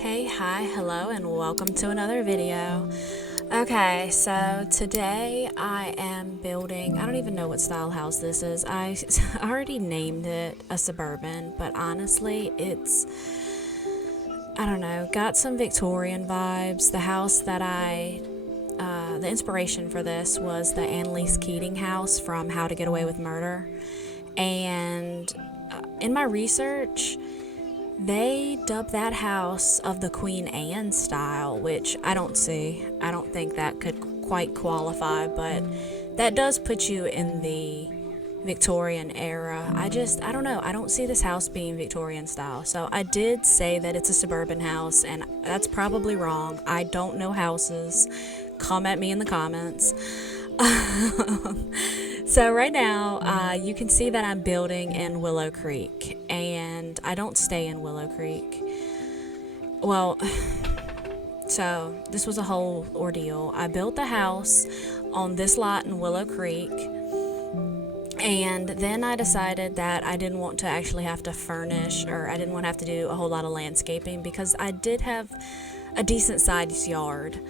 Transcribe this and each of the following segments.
Hey, hi, hello, and welcome to another video. Okay, so today I am building, I don't even know what style house this is. I already named it a Suburban, but honestly, I don't know, got some Victorian vibes. The house that the inspiration for this was the Annalise Keating house from How to Get Away with Murder. And in my research, they dubbed that house of the Queen Anne style, which I don't see. I don't think that could quite qualify, but that does put you in the Victorian era. I don't know. I don't see this house being Victorian style. So I did say that it's a suburban house, and that's probably wrong. I don't know houses. Come at me in the comments. So right now, you can see that I'm building in Willow Creek, and I don't stay in Willow Creek. Well, so this was a whole ordeal. I built the house on this lot in Willow Creek, and then I decided that I didn't want to actually have to furnish, or I didn't want to have to do a whole lot of landscaping because I did have a decent sized yard.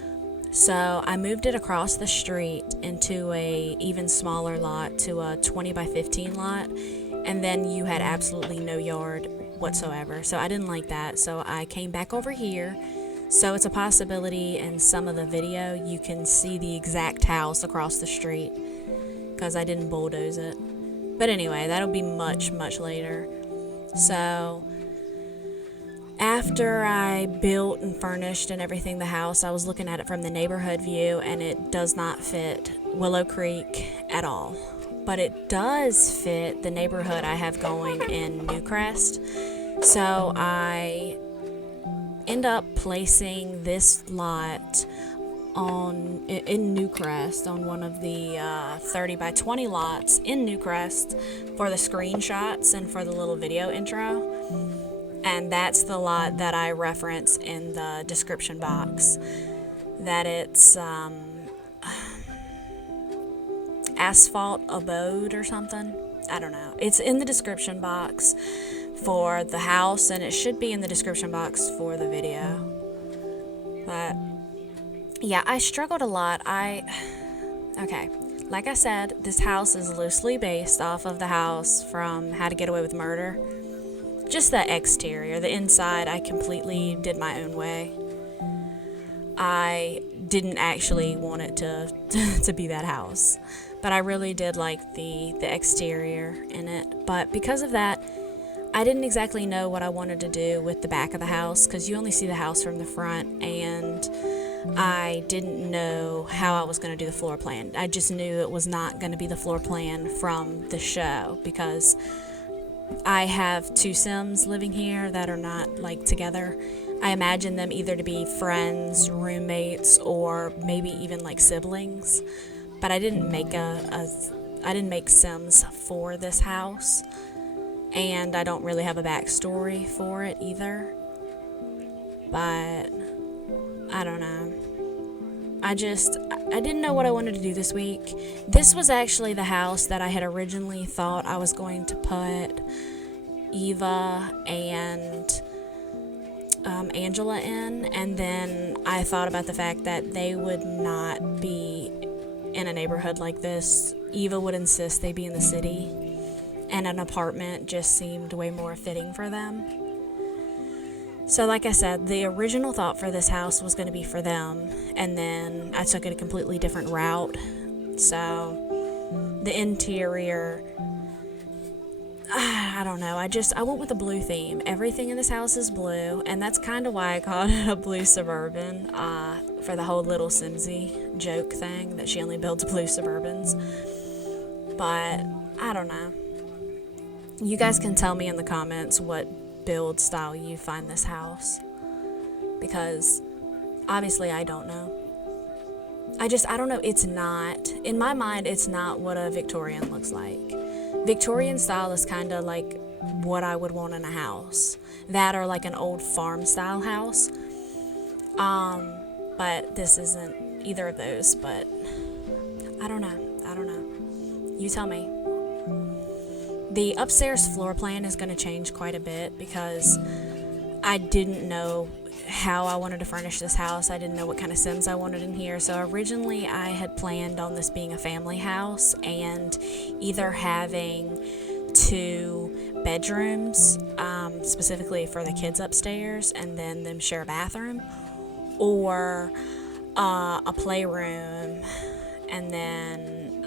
So I moved it across the street into a even smaller lot, to a 20 by 15 lot, and then you had absolutely no yard whatsoever. So I didn't like that, so I came back over here. So it's a possibility in some of the video you can see the exact house across the street because I didn't bulldoze it. But anyway, that'll be much later. So after I built and furnished and everything the house, I was looking at it from the neighborhood view, and it does not fit Willow Creek at all. But it does fit the neighborhood I have going in New Crest. So I end up placing this lot in New Crest on one of the 30 by 20 lots in New Crest for the screenshots and for the little video intro. And that's the lot that I reference in the description box. That it's Asphalt Abode or something. I don't know. It's in the description box for the house, and it should be in the description box for the video. But yeah, I struggled a lot. Okay, like I said, this house is loosely based off of the house from How to Get Away with Murder. Just the exterior. The inside, I completely did my own way. I didn't actually want it to be that house, but I really did like the exterior in it. But because of that, I didn't exactly know what I wanted to do with the back of the house, because you only see the house from the front, and I didn't know how I was going to do the floor plan. I just knew it was not going to be the floor plan from the show, because I have two Sims living here that are not like together. I imagine them either to be friends, roommates, or maybe even like siblings. But I didn't make I didn't make Sims for this house, and I don't really have a backstory for it either. But I don't know. I didn't know what I wanted to do this week. This was actually the house that I had originally thought I was going to put Eva and Angela in, and then I thought about the fact that they would not be in a neighborhood like this. Eva would insist they be in the city, and an apartment just seemed way more fitting for them. So like I said, the original thought for this house was going to be for them, and then I took it a completely different route. So the interior, I don't know, I went with a blue theme. Everything in this house is blue, and that's kind of why I called it a blue Suburban, for the whole little Simsy joke thing that she only builds blue Suburbans. But I don't know. You guys can tell me in the comments what build style you find this house, because obviously I don't know. I don't know. It's not, in my mind, it's not what a Victorian looks like. Victorian style is kind of like what I would want in a house, that or like an old farm style house. But this isn't either of those. But I don't know. You tell me. The upstairs floor plan is going to change quite a bit because I didn't know how I wanted to furnish this house. I didn't know what kind of Sims I wanted in here. So originally I had planned on this being a family house and either having 2 bedrooms, specifically for the kids upstairs, and then them share a bathroom, or a playroom and then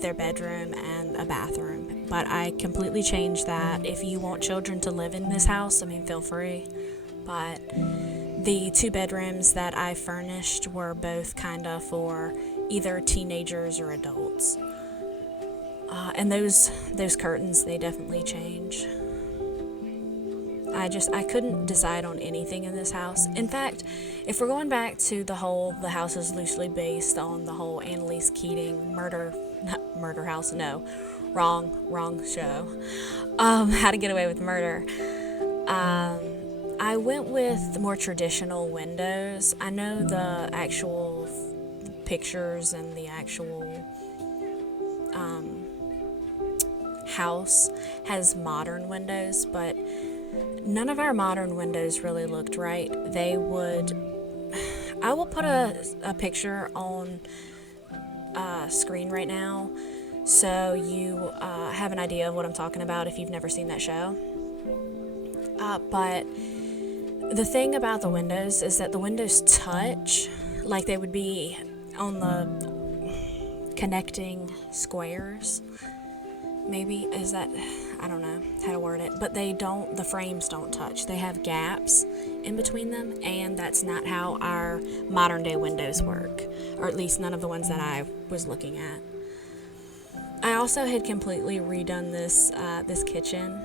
their bedroom and a bathroom. But I completely changed that. If you want children to live in this house, I mean, feel free. But the 2 bedrooms that I furnished were both kind of for either teenagers or adults. And those curtains, they definitely change. I couldn't decide on anything in this house. In fact, if we're going back to the house is loosely based on the whole Annalise Keating murder house. No, wrong show. How to Get Away with Murder. I went with more traditional windows. I know the actual pictures and the actual house has modern windows, but none of our modern windows really looked right. I will put a picture on screen right now so you have an idea of what I'm talking about if you've never seen that show. But the thing about the windows is that the windows touch like they would be on the connecting squares. Maybe, is that, I don't know how to word it, but the frames don't touch. They have gaps in between them, and that's not how our modern day windows work, or at least none of the ones that I was looking at. I also had completely redone this kitchen.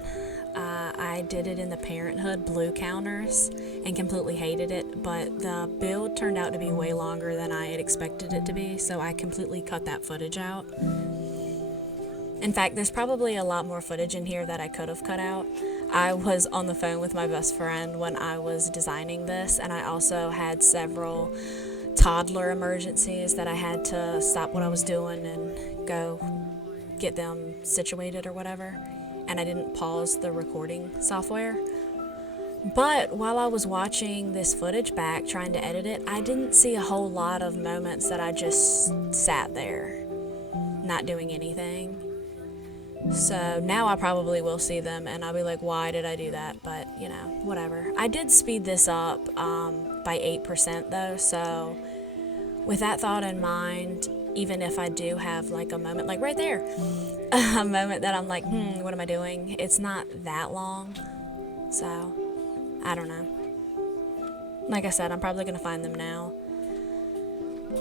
I did it in the Parenthood blue counters and completely hated it, but the build turned out to be way longer than I had expected it to be, so I completely cut that footage out. In fact, there's probably a lot more footage in here that I could have cut out. I was on the phone with my best friend when I was designing this, and I also had several toddler emergencies that I had to stop what I was doing and go get them situated or whatever, and I didn't pause the recording software. But while I was watching this footage back, trying to edit it, I didn't see a whole lot of moments that I just sat there, not doing anything. So now I probably will see them and I'll be like, why did I do that? But, whatever. I did speed this up by 8% though, so with that thought in mind, even if I do have like a moment, like right there, a moment that I'm like, what am I doing? It's not that long, so I don't know. Like I said, I'm probably going to find them now.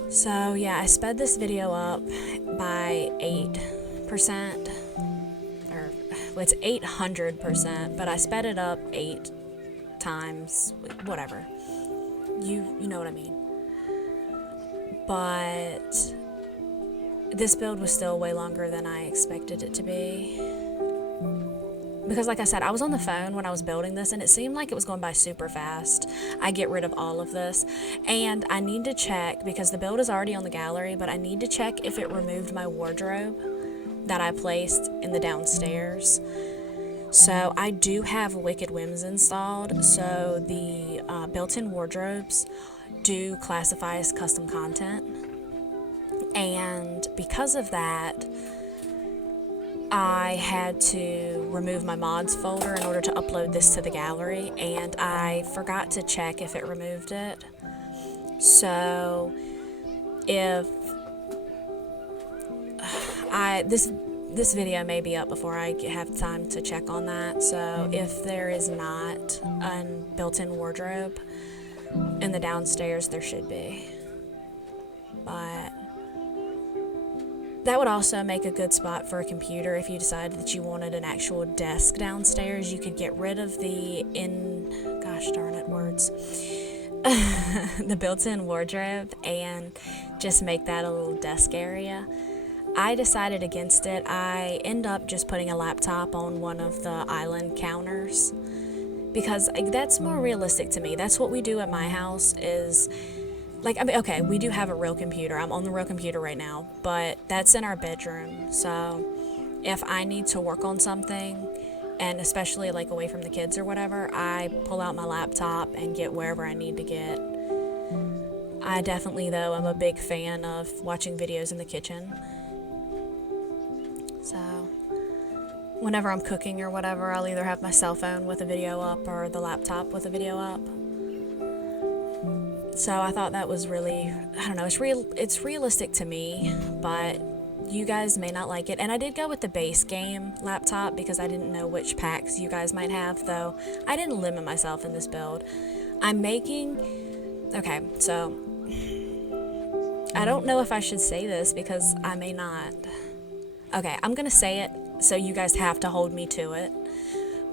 So yeah, I sped this video up by 8%. It's 800%, but I sped it up 8 times, whatever. You know what I mean. But this build was still way longer than I expected it to be. Because like I said, I was on the phone when I was building this, and it seemed like it was going by super fast. I get rid of all of this, and I need to check, because the build is already on the gallery, but I need to check if it removed my wardrobe that I placed in the downstairs. So I do have Wicked Whims installed, so the built-in wardrobes do classify as custom content, and because of that, I had to remove my mods folder in order to upload this to the gallery, and I forgot to check if it removed it. So if this video may be up before I have time to check on that, so if there is not a built-in wardrobe in the downstairs, there should be. But that would also make a good spot for a computer if you decided that you wanted an actual desk downstairs. You could get rid of the the built-in wardrobe and just make that a little desk area. I decided against it. I end up just putting a laptop on one of the island counters because that's more realistic to me. That's what we do at my house is, okay, we do have a real computer. I'm on the real computer right now, but that's in our bedroom. So if I need to work on something and especially like away from the kids or whatever, I pull out my laptop and get wherever I need to get. I definitely, though, am a big fan of watching videos in the kitchen. So whenever I'm cooking or whatever, I'll either have my cell phone with a video up or the laptop with a video up. So I thought that was really, I don't know, it's realistic to me, but you guys may not like it. And I did go with the base game laptop because I didn't know which packs you guys might have, though I didn't limit myself in this build. Okay, so I don't know if I should say this because I may not. Okay, I'm gonna say it, so you guys have to hold me to it.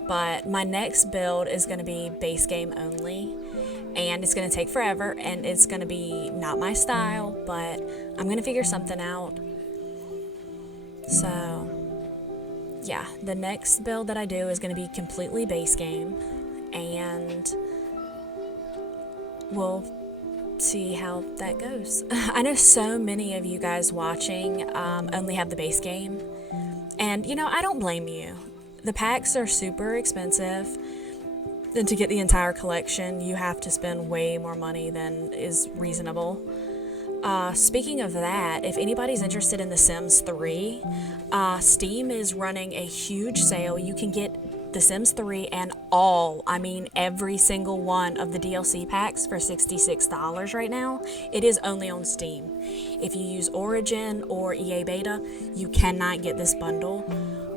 But my next build is gonna be base game only, and it's gonna take forever, and it's gonna be not my style, but I'm gonna figure something out. So yeah, the next build that I do is gonna be completely base game, and we'll see how that goes. I know so many of you guys watching only have the base game, and you know, I don't blame you. The packs are super expensive, and to get the entire collection you have to spend way more money than is reasonable. Speaking of that, if anybody's interested in The Sims 3, Steam is running a huge sale. You can get The Sims 3 and every single one of the DLC packs for $66 right now. It is only on Steam. If you use Origin or EA Beta, you cannot get this bundle.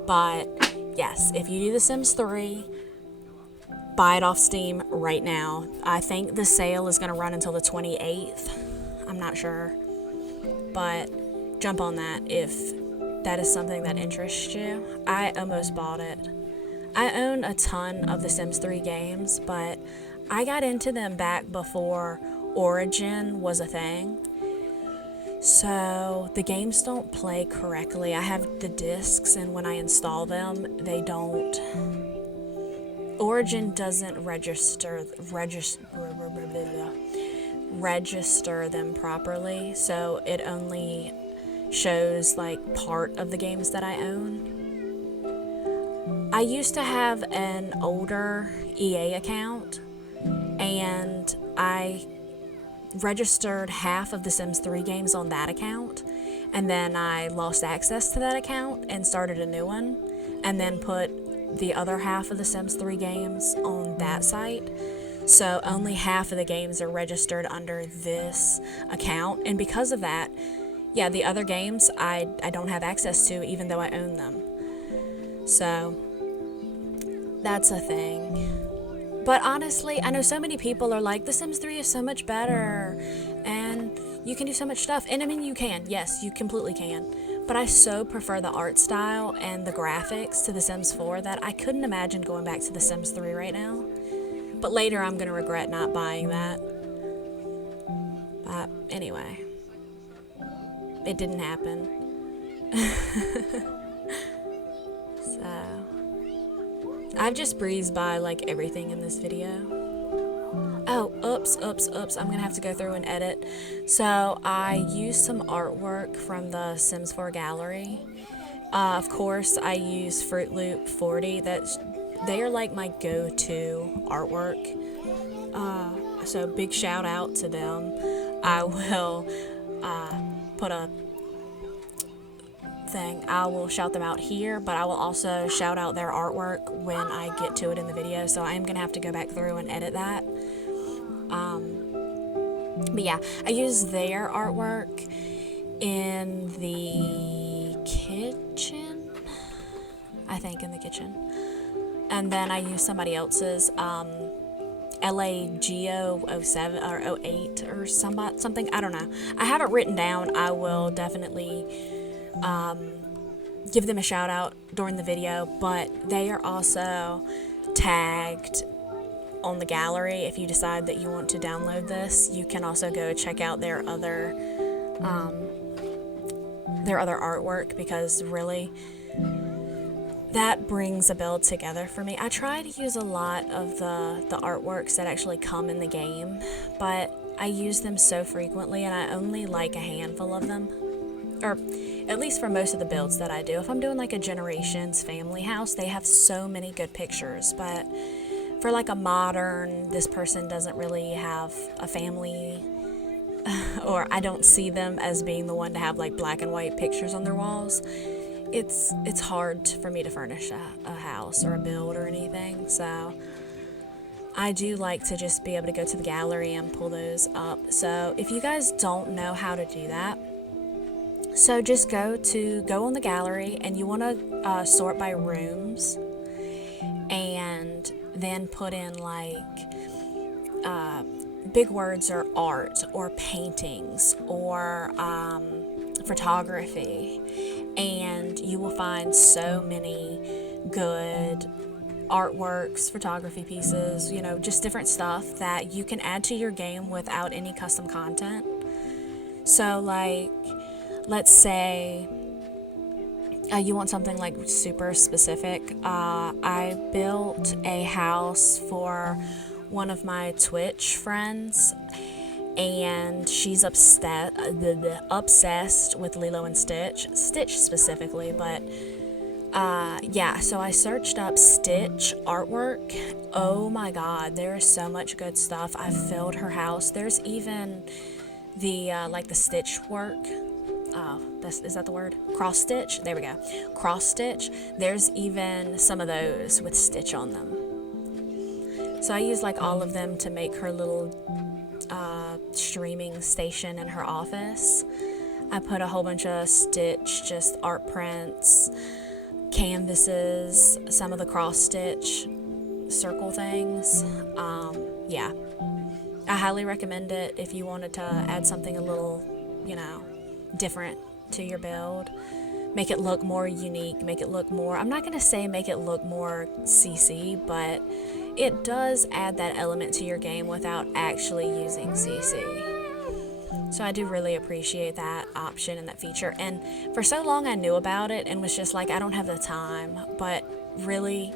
But yes, if you do The Sims 3, buy it off Steam right now. I think the sale is going to run until the 28th. I'm not sure. But jump on that if that is something that interests you. I almost bought it. I own a ton of The Sims 3 games, but I got into them back before Origin was a thing. So the games don't play correctly. I have the discs, and when I install them, they don't. Origin doesn't register them properly, so it only shows like part of the games that I own. I used to have an older EA account, and I registered half of the Sims 3 games on that account, and then I lost access to that account and started a new one, and then put the other half of the Sims 3 games on that site. So only half of the games are registered under this account, and because of that, yeah, the other games I don't have access to even though I own them. So that's a thing. But honestly, I know so many people are like, The Sims 3 is so much better, and you can do so much stuff. And I mean, you can. Yes, you completely can. But I so prefer the art style and the graphics to The Sims 4 that I couldn't imagine going back to The Sims 3 right now. But later I'm going to regret not buying that. But anyway, it didn't happen. So I've just breezed by like everything in this video. Oh, oops. I'm gonna have to go through and edit. So I used some artwork from the Sims 4 gallery. Of course, I use Fruit Loop 40. They are like my go-to artwork. So big shout out to them. I will put a thing. I will shout them out here, but I will also shout out their artwork when I get to it in the video. So I am gonna have to go back through and edit that. But yeah, I use their artwork in the kitchen. I think in the kitchen. And then I use somebody else's LAGO07 or 08 or something. I don't know. I have it written down. I will definitely give them a shout out during the video, but they are also tagged on the gallery. If you decide that you want to download this, you can also go check out their other artwork, because really that brings a build together for me. I try to use a lot of the artworks that actually come in the game, but I use them so frequently and I only like a handful of them. or at least for most of the builds that I do, if I'm doing like a generations family house, they have so many good pictures. But for like a modern, this person doesn't really have a family, or I don't see them as being the one to have like black and white pictures on their walls. It's hard for me to furnish a house or a build or anything. So I do like to just be able to go to the gallery and pull those up. So if you guys don't know how to do that, so just go on the gallery, and you want to sort by rooms, and then put in like big words or art or paintings or photography, and you will find so many good artworks, photography pieces, just different stuff that you can add to your game without any custom content. So like, let's say you want something like super specific. I built a house for one of my Twitch friends, and she's obsessed with Lilo and Stitch specifically, but so I searched up Stitch artwork. Oh my god, there is so much good stuff. I filled her house. There's even the like the stitch work. Is that the word? Cross stitch? There we go. Cross stitch. There's even some of those with stitch on them. So I used like all of them to make her little streaming station in her office. I put a whole bunch of Stitch, just art prints, canvases, some of the cross stitch circle things. I highly recommend it if you wanted to add something a little, different to your build. Make it look more unique, make it look more, I'm not going to say make it look more CC, but it does add that element to your game without actually using CC. So I do really appreciate that option and that feature. And for so long I knew about it and was just like, I don't have the time. But really,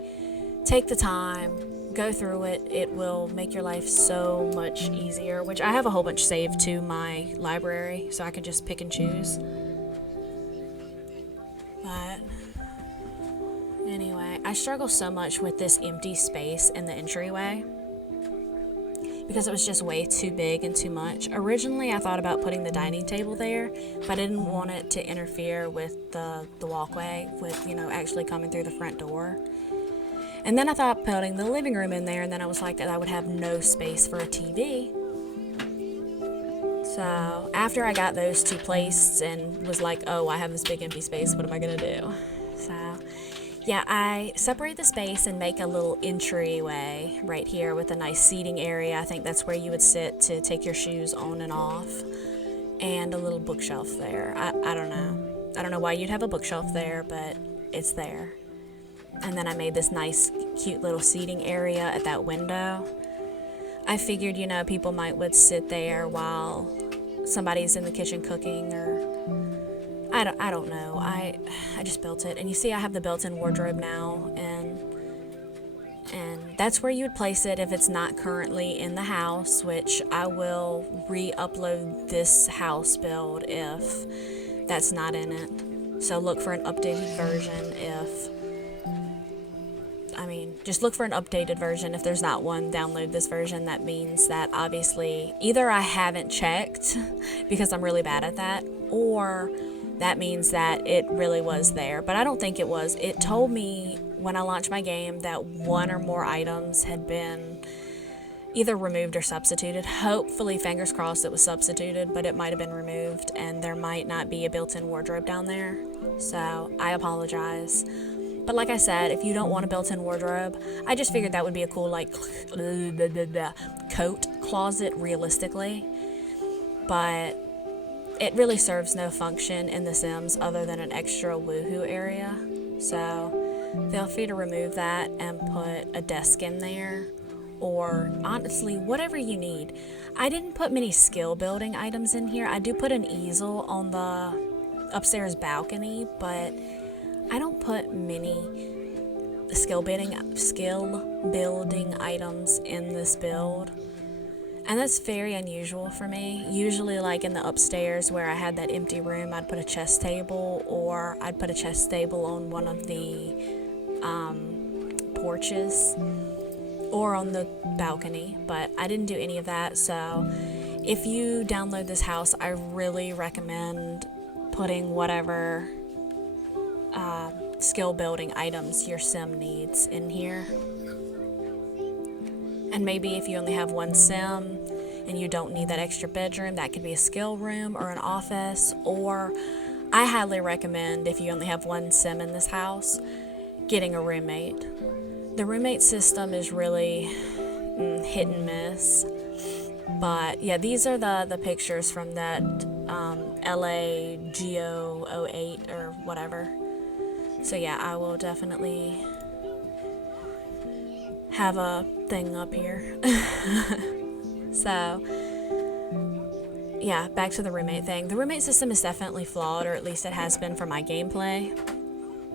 take the time, go through it. It will make your life so much easier, which I have a whole bunch saved to my library, so I can just pick and choose. But anyway, I struggle so much with this empty space in the entryway because it was just way too big and too much. Originally, I thought about putting the dining table there, but I didn't want it to interfere with the walkway, with, actually coming through the front door. And then I thought putting the living room in there, and then I was like, I would have no space for a TV. So after I got those two placed and was like, oh, I have this big empty space, what am I gonna do? So yeah, I separate the space and make a little entryway right here with a nice seating area. I think that's where you would sit to take your shoes on and off, and a little bookshelf there. I don't know why you'd have a bookshelf there, but it's there. And then I made this nice cute little seating area at that window. I figured, people would sit there while somebody's in the kitchen cooking, or I don't know. I just built it. And you see I have the built-in wardrobe now, and that's where you would place it if it's not currently in the house, which I will re-upload this house build if that's not in it. So look for an updated version just look for an updated version. If there's not one, download this version. That means that obviously either I haven't checked because I'm really bad at that, or that means that it really was there. But I don't think it was. It told me when I launched my game that one or more items had been either removed or substituted. Hopefully, fingers crossed, it was substituted, but it might have been removed, and there might not be a built-in wardrobe down there. So I apologize. But like I said, if you don't want a built-in wardrobe, I just figured that would be a cool, coat closet, realistically. But it really serves no function in The Sims other than an extra woohoo area. So feel free to remove that and put a desk in there, or honestly, whatever you need. I didn't put many skill building items in here. I do put an easel on the upstairs balcony, but I don't put many skill building items in this build. And that's very unusual for me. Usually, like in the upstairs where I had that empty room, I'd put a chess table, or I'd put a chess table on one of the porches or on the balcony, but I didn't do any of that. So if you download this house, I really recommend putting whatever skill building items your sim needs in here. And maybe if you only have one sim and you don't need that extra bedroom, that could be a skill room or an office. Or I highly recommend, if you only have one sim in this house, getting a roommate. The roommate system is really hit and miss. But yeah, these are the pictures from that LA Geo 08 or whatever. So yeah, I will definitely have a thing up here. So yeah, back to the roommate thing. The roommate system is definitely flawed, or at least it has been for my gameplay.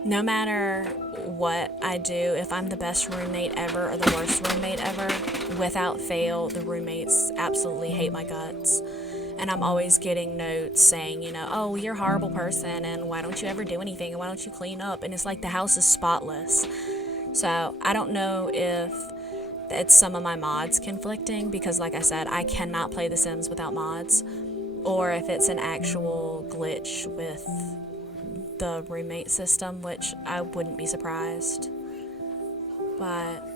No matter what I do, if I'm the best roommate ever or the worst roommate ever, without fail, the roommates absolutely hate my guts. And I'm always getting notes saying, you know, oh, you're a horrible person, and why don't you ever do anything, and why don't you clean up? And it's like the house is spotless. So I don't know if it's some of my mods conflicting, because like I said, I cannot play The Sims without mods, or if it's an actual glitch with the roommate system, which I wouldn't be surprised. But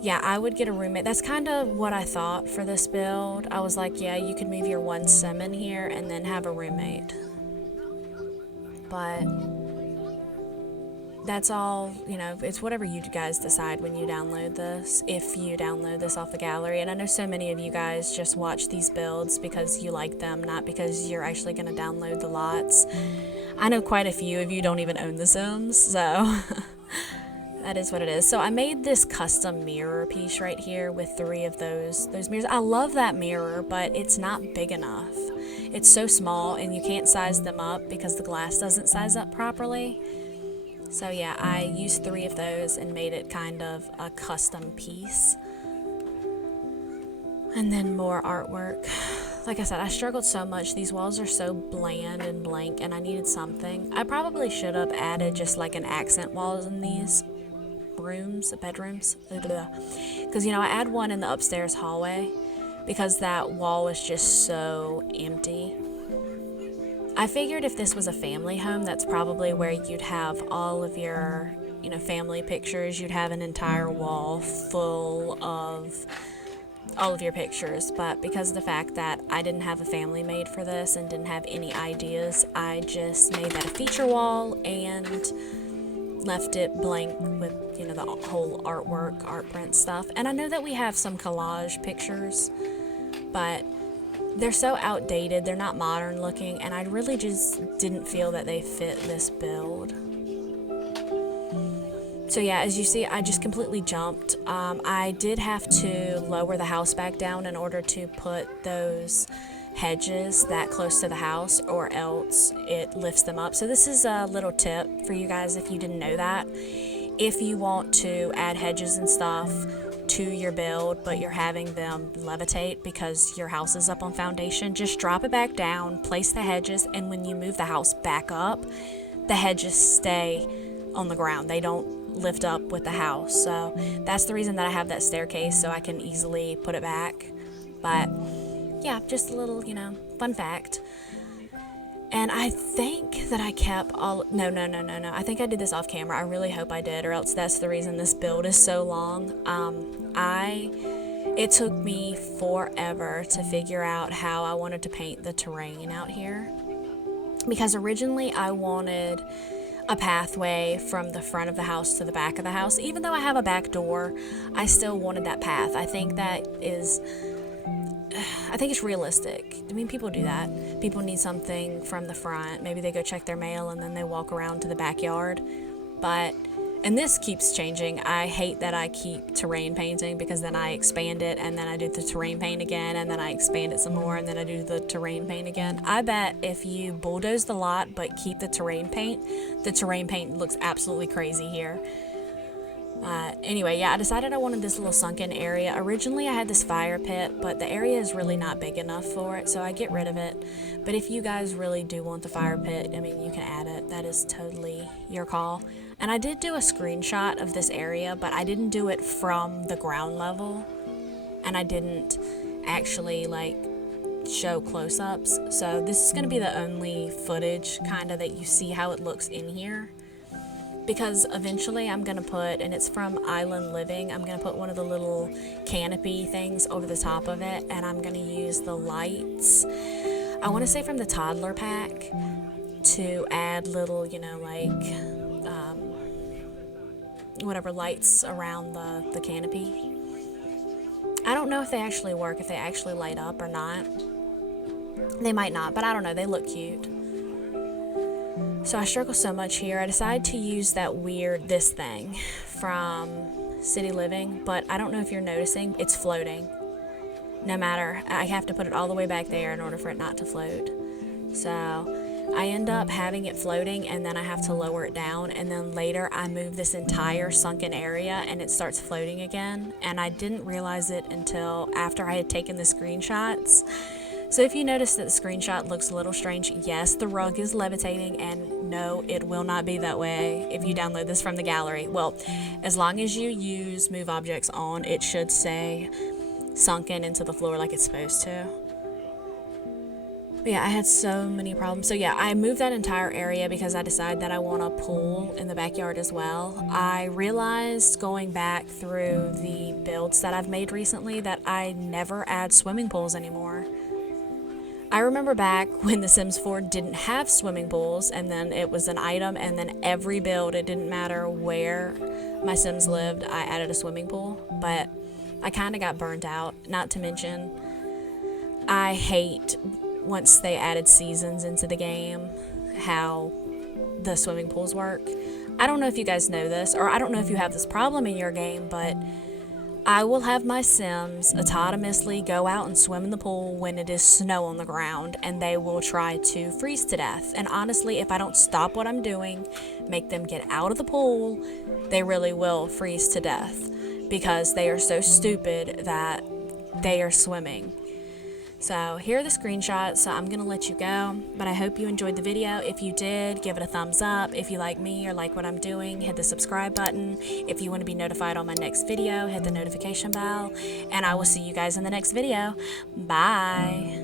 yeah, I would get a roommate. That's kind of what I thought for this build. I was like, yeah, you could move your one sim in here and then have a roommate. But that's all, you know, it's whatever you guys decide when you download this, if you download this off the gallery. And I know so many of you guys just watch these builds because you like them, not because you're actually going to download the lots. I know quite a few of you don't even own The Sims, so that is what it is. So I made this custom mirror piece right here with 3 of those mirrors. I love that mirror, but it's not big enough. It's so small, and you can't size them up because the glass doesn't size up properly. So yeah, I used 3 of those and made it kind of a custom piece. And then more artwork. Like I said, I struggled so much. These walls are so bland and blank, and I needed something. I probably should have added just like an accent wall in these bedrooms. Because, you know, I add one in the upstairs hallway because that wall is just so empty. I figured if this was a family home, that's probably where you'd have all of your, you know, family pictures. You'd have an entire wall full of all of your pictures. But because of the fact that I didn't have a family made for this and didn't have any ideas, I just made that a feature wall and left it blank with, you know, the whole artwork, art print stuff. And I know that we have some collage pictures, but they're so outdated, they're not modern looking, and I really just didn't feel that they fit this build. So yeah, as you see, I just completely jumped. I did have to lower the house back down in order to put those hedges that close to the house, or else it lifts them up. So this is a little tip for you guys if you didn't know that. If you want to add hedges and stuff to your build, but you're having them levitate because your house is up on foundation, just drop it back down, place the hedges, and when you move the house back up, the hedges stay on the ground. They don't lift up with the house. So that's the reason that I have that staircase, so I can easily put it back. But yeah, just a little, you know, fun fact. And I think that I kept all... No. I think I did this off camera. I really hope I did, or else that's the reason this build is so long. It took me forever to figure out how I wanted to paint the terrain out here. Because originally I wanted a pathway from the front of the house to the back of the house. Even though I have a back door, I still wanted that path. I think it's realistic. I mean, people do that. People need something from the front. Maybe they go check their mail and then they walk around to the backyard. And this keeps changing. I hate that I keep terrain painting, because then I expand it and then I do the terrain paint again and then I expand it some more and then I do the terrain paint again. I bet if you bulldoze the lot but keep the terrain paint looks absolutely crazy here. Anyway, yeah, I decided I wanted this little sunken area. Originally, I had this fire pit, but the area is really not big enough for it, so I get rid of it. But if you guys really do want the fire pit, I mean, you can add it. That is totally your call. And I did do a screenshot of this area, but I didn't do it from the ground level, and I didn't actually, like, show close-ups. So this is going to be the only footage, kind of, that you see how it looks in here. Because eventually I'm going to put, and it's from Island Living, I'm going to put one of the little canopy things over the top of it, and I'm going to use the lights, I want to say from the toddler pack, to add little, you know, like, whatever lights around the canopy. I don't know if they actually work, if they actually light up or not. They might not, but I don't know, they look cute. So I struggle so much here. I decided to use this thing from City Living, but I don't know if you're noticing, it's floating. No matter, I have to put it all the way back there in order for it not to float. So I end up having it floating, and then I have to lower it down, and then later I move this entire sunken area and it starts floating again, and I didn't realize it until after I had taken the screenshots. So if you notice that the screenshot looks a little strange, yes, the rug is levitating, and no, it will not be that way if you download this from the gallery. Well, as long as you use Move Objects On, it should say sunken into the floor like it's supposed to. But yeah, I had so many problems. So yeah, I moved that entire area because I decided that I want a pool in the backyard as well. I realized going back through the builds that I've made recently that I never add swimming pools anymore. I remember back when The Sims 4 didn't have swimming pools, and then it was an item, and then every build, it didn't matter where my Sims lived, I added a swimming pool. But I kind of got burnt out. Not to mention, I hate once they added seasons into the game how the swimming pools work. I don't know if you guys know this, or I don't know if you have this problem in your game, but I will have my Sims autonomously go out and swim in the pool when it is snow on the ground, and they will try to freeze to death. And honestly, if I don't stop what I'm doing, make them get out of the pool, they really will freeze to death because they are so stupid that they are swimming. So here are the screenshots, so I'm going to let you go, but I hope you enjoyed the video. If you did, give it a thumbs up. If you like me or like what I'm doing, hit the subscribe button. If you want to be notified on my next video, hit the notification bell, and I will see you guys in the next video. Bye!